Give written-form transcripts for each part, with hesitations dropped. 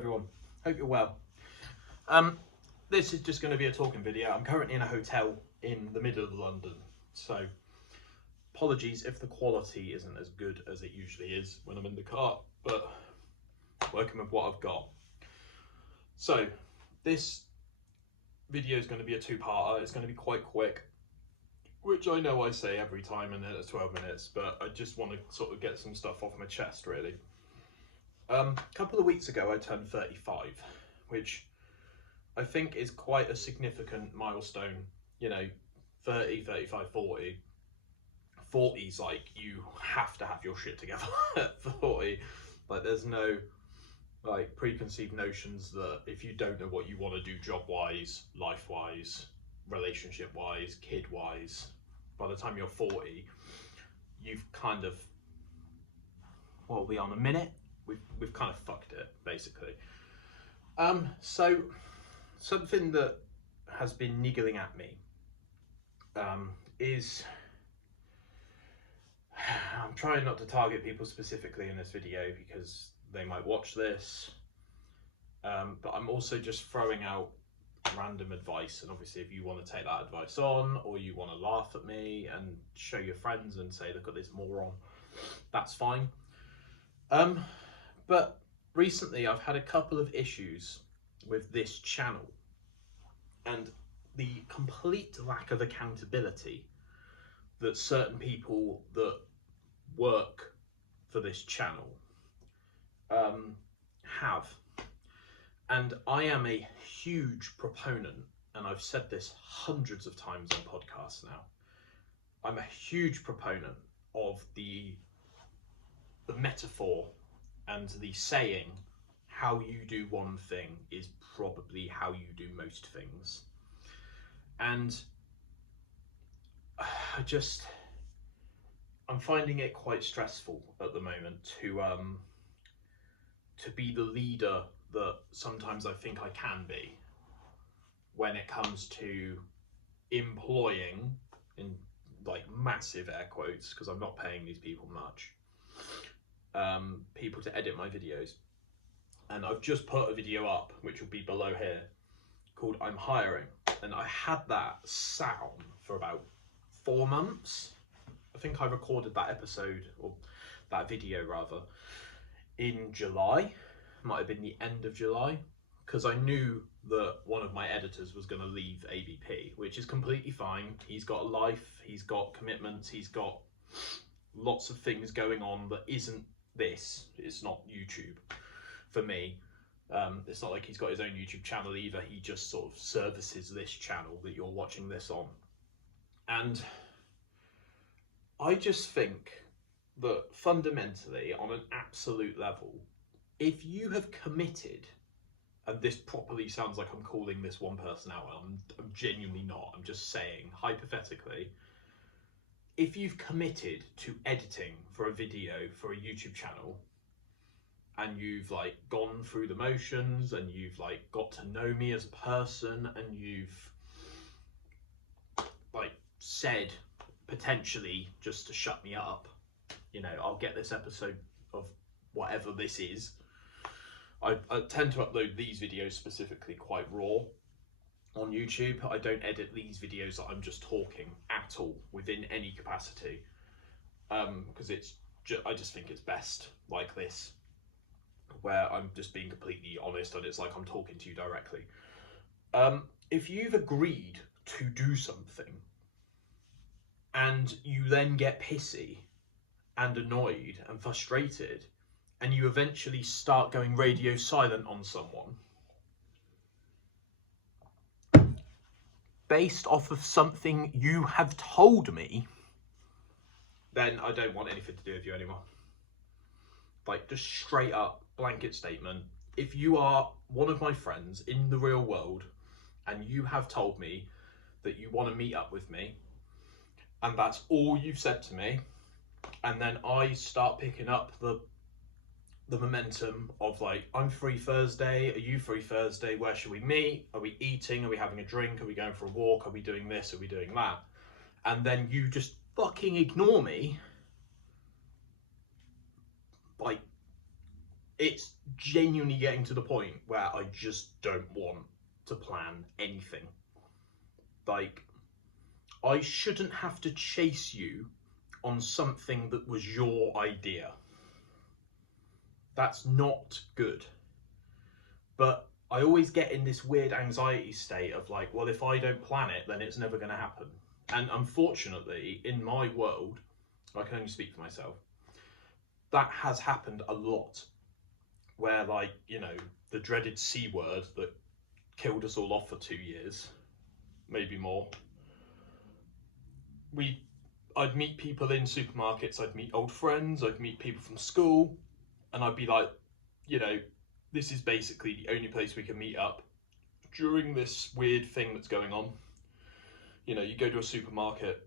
everyone, hope you're well. This is just going to be a talking video. I'm currently in a hotel in the middle of London, so apologies if the quality isn't as good as it usually is when I'm in the car, but working with what I've got. So this video is going to be a two-parter. It's going to be quite quick, which I know I say every time, and then it's 12 minutes, but I just want to sort of get some stuff off my chest, really. A couple of weeks ago I turned 35, which I think is quite a significant milestone. You know, 30, 35, 40. 40's like, you have to have your shit together at 40. Like, there's no like preconceived notions that if you don't know what you want to do job-wise, life-wise, relationship-wise, kid-wise, by the time you're 40, you've kind of, what are we on, a minute? We've kind of fucked it, basically. So something that has been niggling at me is, I'm trying not to target people specifically in this video because they might watch this, but I'm also just throwing out random advice, and obviously if you want to take that advice on, or you want to laugh at me and show your friends and say, look at this moron, that's fine. But recently I've had a couple of issues with this channel and the complete lack of accountability that certain people that work for this channel have. And I am a huge proponent, and I've said this hundreds of times on podcasts now, I'm a huge proponent of the metaphor and the saying, how you do one thing is probably how you do most things. And I'm finding it quite stressful at the moment to be the leader that sometimes I think I can be when it comes to employing, in like massive air quotes, because I'm not paying these people much, people to edit my videos. And I've just put a video up, which will be below here, called I'm Hiring. And I had that sound for about 4 months. I think I recorded that episode, or that video rather, in July. Might have been the end of July, because I knew that one of my editors was going to leave ABP, which is completely fine. He's got a life, he's got commitments, he's got lots of things going on that isn't this. It's not YouTube for me. It's not like he's got his own YouTube channel either. He just sort of services this channel that you're watching this on. And I just think that fundamentally, on an absolute level, if you have committed, and this properly sounds like I'm calling this one person out, I'm genuinely not, I'm just saying, hypothetically, if you've committed to editing for a video for a YouTube channel, and you've like gone through the motions, and you've like got to know me as a person, and you've like said potentially just to shut me up, you know, I'll get this episode of whatever this is. I tend to upload these videos specifically quite raw on YouTube. I don't edit these videos that I'm just talking at all within any capacity, because I just think it's best like this, where I'm just being completely honest and it's like I'm talking to you directly. If you've agreed to do something and you then get pissy and annoyed and frustrated, and you eventually start going radio silent on someone based off of something you have told me, then I don't want anything to do with you anymore. Like, just straight up blanket statement. If you are one of my friends in the real world and you have told me that you want to meet up with me, and that's all you've said to me, and then I start picking up the momentum of like, I'm free Thursday, are you free Thursday, where should we meet, are we eating, are we having a drink, are we going for a walk, are we doing this, are we doing that, and then you just fucking ignore me, like it's genuinely getting to the point where I just don't want to plan anything. Like, I shouldn't have to chase you on something that was your idea. That's not good. But I always get in this weird anxiety state of like, well, if I don't plan it, then it's never going to happen. And unfortunately, in my world, I can only speak for myself, that has happened a lot. Where, like, you know, the dreaded C word that killed us all off for 2 years, maybe more. I'd meet people in supermarkets, I'd meet old friends, I'd meet people from school, and I'd be like, you know, this is basically the only place we can meet up during this weird thing that's going on. You know, you go to a supermarket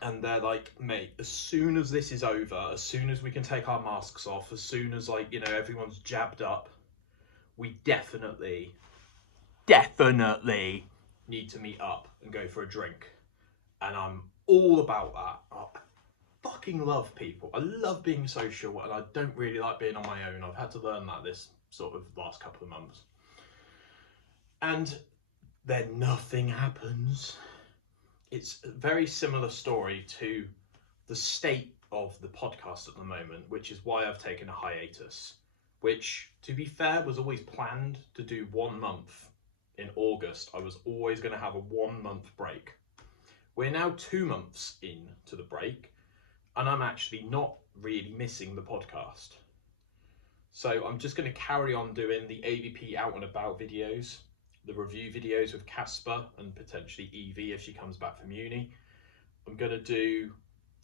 and they're like, mate, as soon as this is over, as soon as we can take our masks off, as soon as, like, you know, everyone's jabbed up, we definitely need to meet up and go for a drink. And I'm all about that. I fucking love people. I love being social, and I don't really like being on my own. I've had to learn that this sort of last couple of months. And then nothing happens. It's a very similar story to the state of the podcast at the moment, which is why I've taken a hiatus, which, to be fair, was always planned to do 1 month in August. I was always going to have a 1 month break. We're now 2 months into the break, and I'm actually not really missing the podcast. So I'm just going to carry on doing the ABP out and about videos, the review videos with Casper and potentially Evie if she comes back from uni. I'm going to do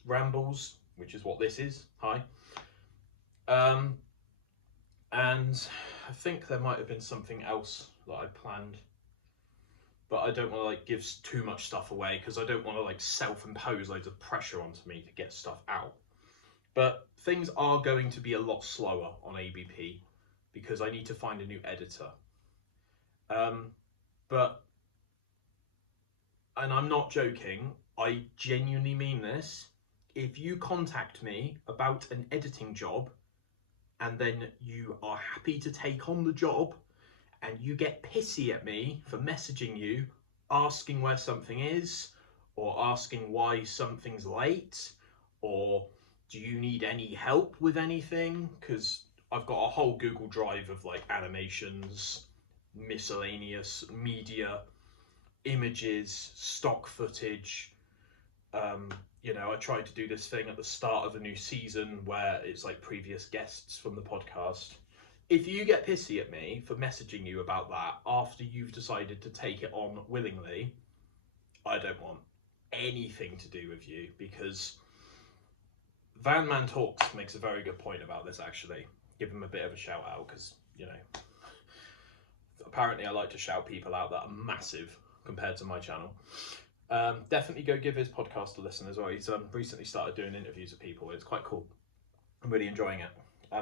Rambles, which is what this is. Hi. And I think there might have been something else that I planned, but I don't want to like give too much stuff away because I don't want to like self-impose loads of pressure onto me to get stuff out. But things are going to be a lot slower on ABP because I need to find a new editor. And I'm not joking, I genuinely mean this. If you contact me about an editing job and then you are happy to take on the job and you get pissy at me for messaging you, asking where something is, or asking why something's late, or do you need any help with anything? Because I've got a whole Google Drive of like animations, miscellaneous media, images, stock footage. You know, I tried to do this thing at the start of a new season where it's like previous guests from the podcast. If you get pissy at me for messaging you about that after you've decided to take it on willingly, I don't want anything to do with you, because Van Man Talks makes a very good point about this, actually. Give him a bit of a shout out, because, you know, apparently I like to shout people out that are massive compared to my channel. Definitely go give his podcast a listen as well. He's recently started doing interviews with people. It's quite cool. I'm really enjoying it.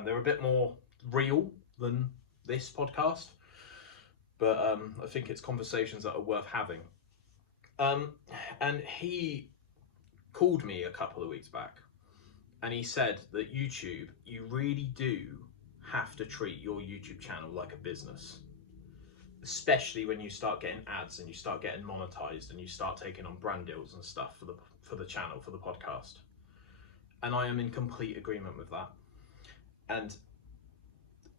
They're a bit more real than this podcast, but I think it's conversations that are worth having. And he called me a couple of weeks back and he said that YouTube, you really do have to treat your YouTube channel like a business, especially when you start getting ads and you start getting monetized and you start taking on brand deals and stuff for the channel, for the podcast. And I am in complete agreement with that. And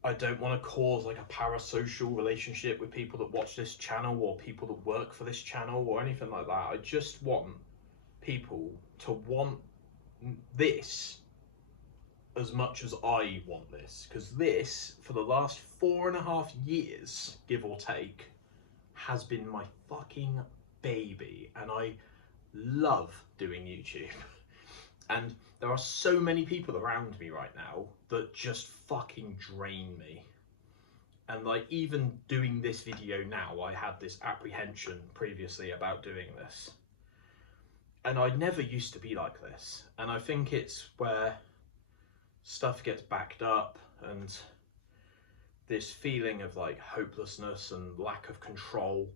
I don't want to cause like a parasocial relationship with people that watch this channel or people that work for this channel or anything like that. I just want people to want this as much as I want this, because this, for the last 4.5 years, give or take, has been my fucking baby, and I love doing YouTube. And there are so many people around me right now that just fucking drain me. And like, even doing this video now, I had this apprehension previously about doing this. And I never used to be like this. And I think it's where stuff gets backed up and this feeling of like hopelessness and lack of control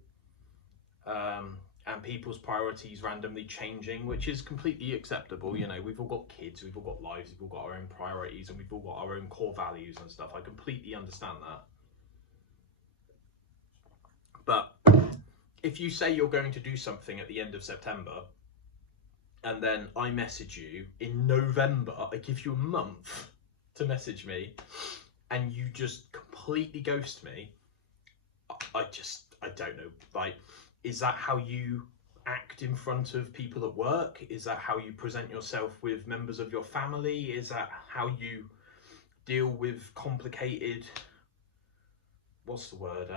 and people's priorities randomly changing, which is completely acceptable. You know, we've all got kids, we've all got lives, we've all got our own priorities, and we've all got our own core values and stuff. I completely understand that. But if you say you're going to do something at the end of September, and then I message you in November, I give you a month to message me, and you just completely ghost me, I don't know. Like, is that how you act in front of people at work? Is that how you present yourself with members of your family? Is that how you deal with complicated, what's the word,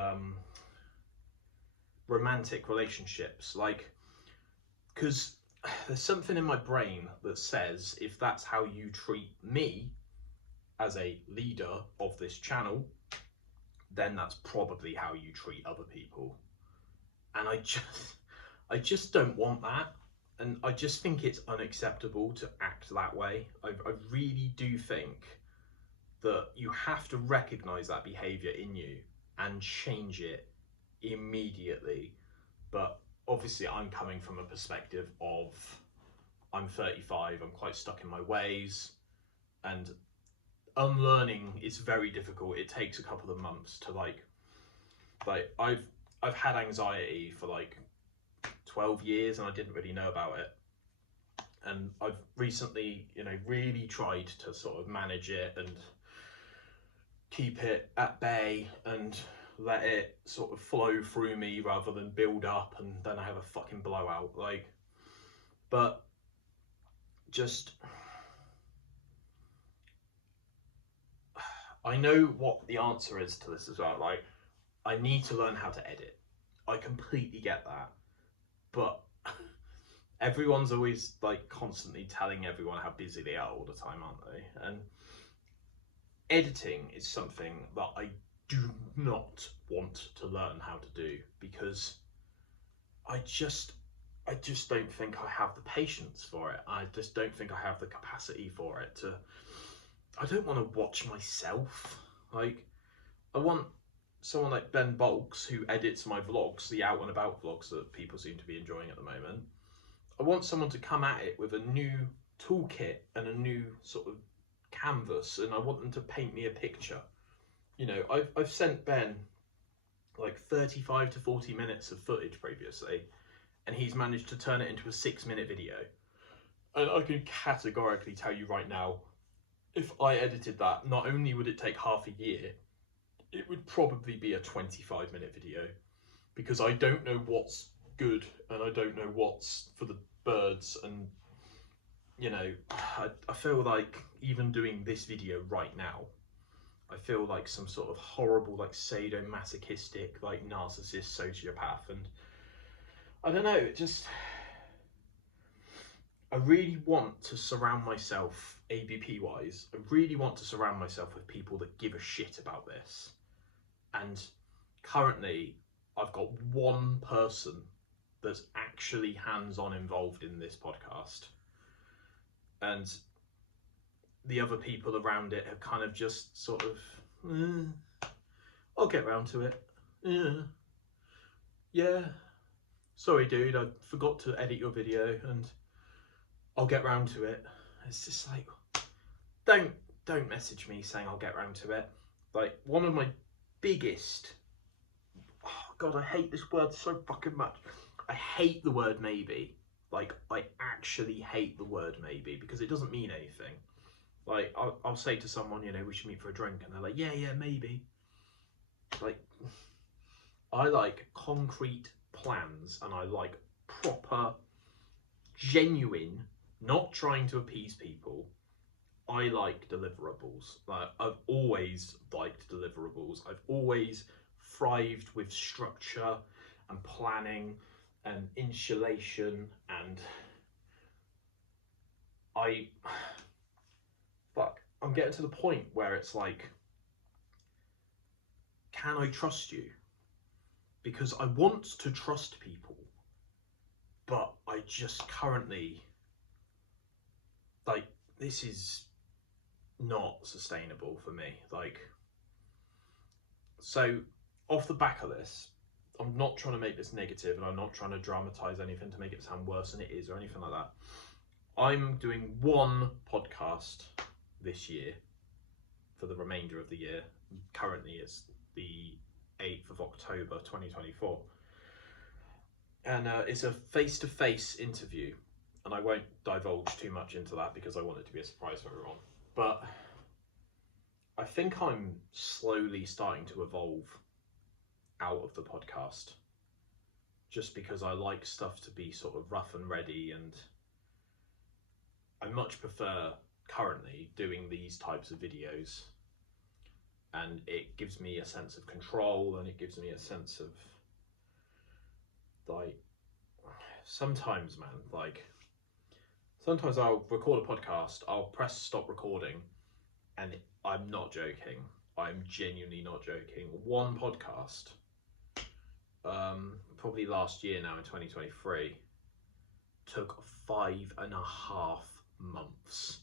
romantic relationships? Like, because there's something in my brain that says if that's how you treat me as a leader of this channel, then that's probably how you treat other people. And I just don't want that. And I just think it's unacceptable to act that way. I really do think that you have to recognize that behavior in you and change it immediately. But obviously I'm coming from a perspective of, I'm 35, I'm quite stuck in my ways, and unlearning is very difficult. It takes a couple of months to like I've had anxiety for like 12 years and I didn't really know about it. And I've recently, you know, really tried to sort of manage it and keep it at bay and let it sort of flow through me rather than build up and then I have a fucking blowout. Like, but just, I know what the answer is to this as well. Like, I need to learn how to edit. I completely get that. But everyone's always like constantly telling everyone how busy they are all the time, aren't they? And editing is something that I do not want to learn how to do, because I just don't think I have the patience for it. I just don't think I have the capacity for it to, I don't want to watch myself. Like, I want someone like Ben Bulks, who edits my vlogs, the out and about vlogs that people seem to be enjoying at the moment. I want someone to come at it with a new toolkit and a new sort of canvas, and I want them to paint me a picture. You know, I've sent Ben like 35 to 40 minutes of footage previously, and he's managed to turn it into a 6-minute video. And I can categorically tell you right now, if I edited that, not only would it take half a year, it would probably be a 25-minute video, because I don't know what's good and I don't know what's for the birds. And you know, I feel like even doing this video right now, I feel like some sort of horrible, like sadomasochistic, like narcissist sociopath. And I don't know, it just, I really want to surround myself, ABP wise, I really want to surround myself with people that give a shit about this. And currently I've got one person that's actually hands-on involved in this podcast, and the other people around it have kind of just sort of, I'll get round to it. Yeah, sorry dude, I forgot to edit your video and I'll get round to it. It's just like, don't message me saying I'll get round to it. Like, one of my biggest, oh god, I hate this word so fucking much. I hate the word maybe. Like, I actually hate the word maybe, because it doesn't mean anything. Like, I'll say to someone, you know, we should meet for a drink, and they're like, yeah, maybe. Like, I like concrete plans, and I like proper, genuine, not trying to appease people. I like deliverables. Like, I've always liked deliverables. I've always thrived with structure and planning and insulation, and I'm getting to the point where it's like, can I trust you? Because I want to trust people, but I just currently, like, this is not sustainable for me. Like, so off the back of this, I'm not trying to make this negative, and I'm not trying to dramatize anything to make it sound worse than it is or anything like that. I'm doing one podcast this year for the remainder of the year. Currently it's the 8th of October 2024, and it's a face-to-face interview, and I won't divulge too much into that because I want it to be a surprise for everyone. But I think I'm slowly starting to evolve out of the podcast, just because I like stuff to be sort of rough and ready, and I much prefer currently doing these types of videos, and it gives me a sense of control, and it gives me a sense of, like, sometimes, man, like, sometimes I'll record a podcast, I'll press stop recording, and I'm not joking, I'm genuinely not joking. One podcast, probably last year now in 2023, took 5.5 months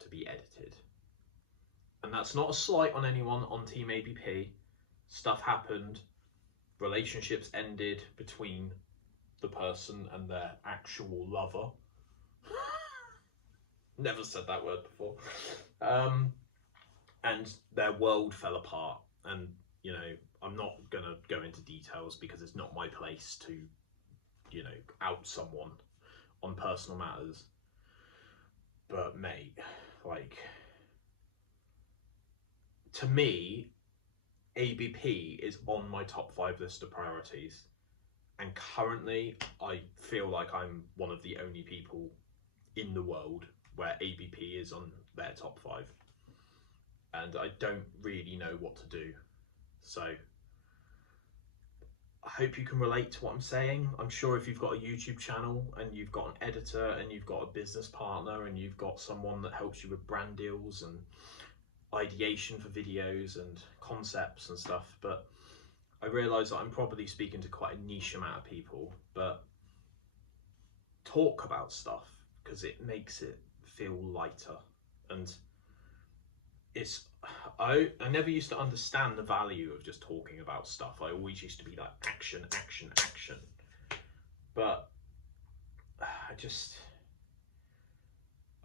to be edited. And that's not a slight on anyone on Team ABP. Stuff happened, relationships ended between the person and their actual lover. Never said that word before. And their world fell apart. And, you know, I'm not going to go into details because it's not my place to, you know, out someone on personal matters. But, mate, like, to me, ABP is on my top 5 list of priorities. And currently, I feel like I'm one of the only people in the world where ABP is on their top 5. And I don't really know what to do. So I hope you can relate to what I'm saying. I'm sure if you've got a YouTube channel and you've got an editor and you've got a business partner and you've got someone that helps you with brand deals and ideation for videos and concepts and stuff, but I realise that I'm probably speaking to quite a niche amount of people, but talk about stuff because it makes it feel lighter. And it's, I never used to understand the value of just talking about stuff. I always used to be like action, action, action. But I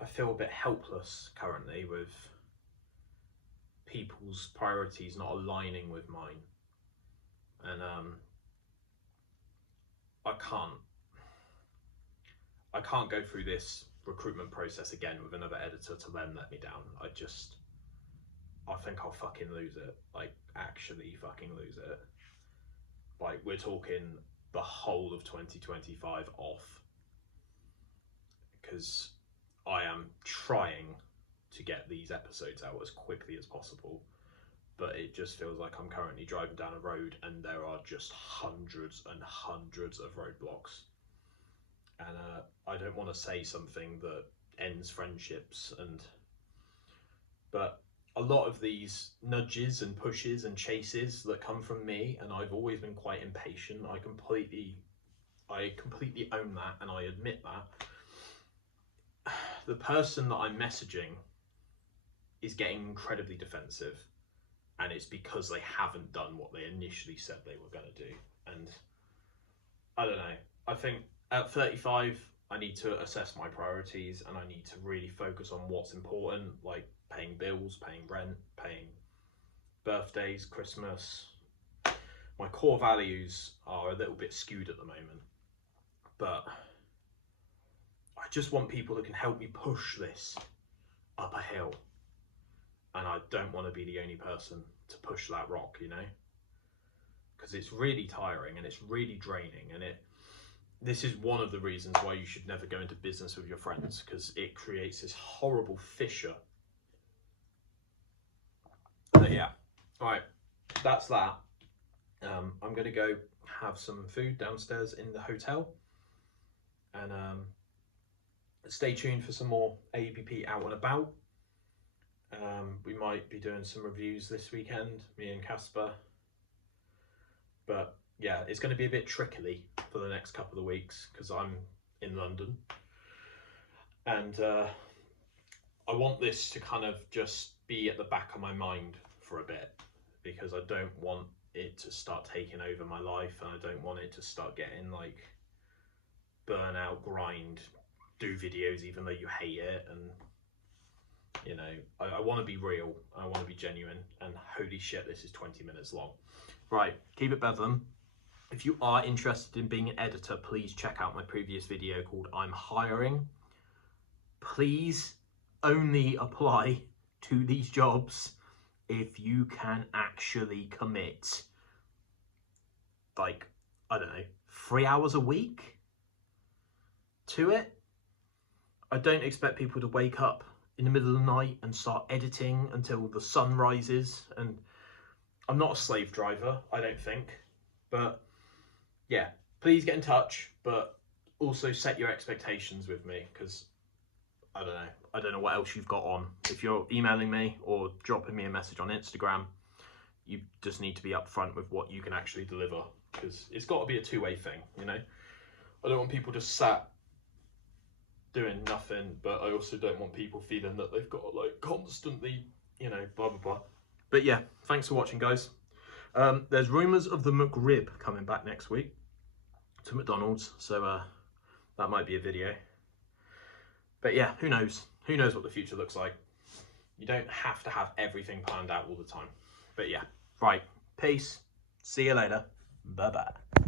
feel a bit helpless currently with people's priorities not aligning with mine. And I can't go through this recruitment process again with another editor to then let me down. I think I'll fucking lose it. Like, actually fucking lose it. Like, we're talking the whole of 2025 off. Because I am trying to get these episodes out as quickly as possible. But it just feels like I'm currently driving down a road and there are just hundreds and hundreds of roadblocks. And I don't want to say something that ends friendships, but a lot of these nudges and pushes and chases that come from me, and I've always been quite impatient. I completely own that, and I admit that. The person that I'm messaging is getting incredibly defensive, and it's because they haven't done what they initially said they were going to do. And I don't know. I think at 35, I need to assess my priorities, and I need to really focus on what's important, like paying bills, paying rent, paying birthdays, Christmas. My core values are a little bit skewed at the moment, but I just want people that can help me push this up a hill. And I don't want to be the only person to push that rock, you know? Because it's really tiring and it's really draining, and this is one of the reasons why you should never go into business with your friends, because it creates this horrible fissure. But yeah, all right, that's that. I'm going to go have some food downstairs in the hotel, and stay tuned for some more ABP out and about. We might be doing some reviews this weekend, me and Casper, but yeah, it's going to be a bit trickly for the next couple of weeks because I'm in London, and I want this to kind of just be at the back of my mind for a bit, because I don't want it to start taking over my life, and I don't want it to start getting like burnout, grind, do videos even though you hate it. And you know, I want to be real, I want to be genuine, and holy shit, this is 20 minutes long. Right, keep it bedlam. If you are interested in being an editor, please check out my previous video called I'm Hiring. Please only apply to these jobs if you can actually commit, like, I don't know, 3 hours a week to it. I don't expect people to wake up in the middle of the night and start editing until the sun rises. And I'm not a slave driver, I don't think. But yeah, please get in touch, but also set your expectations with me, because I don't know what else you've got on. If you're emailing me or dropping me a message on Instagram, you just need to be upfront with what you can actually deliver, because it's got to be a two-way thing, you know? I don't want people just sat doing nothing, but I also don't want people feeling that they've got to like constantly, you know, blah, blah, blah. But yeah, thanks for watching, guys. There's rumours of the McRib coming back next week to McDonald's, so that might be a video. But yeah, who knows? Who knows what the future looks like? You don't have to have everything planned out all the time. But yeah, right. Peace. See you later. Bye-bye.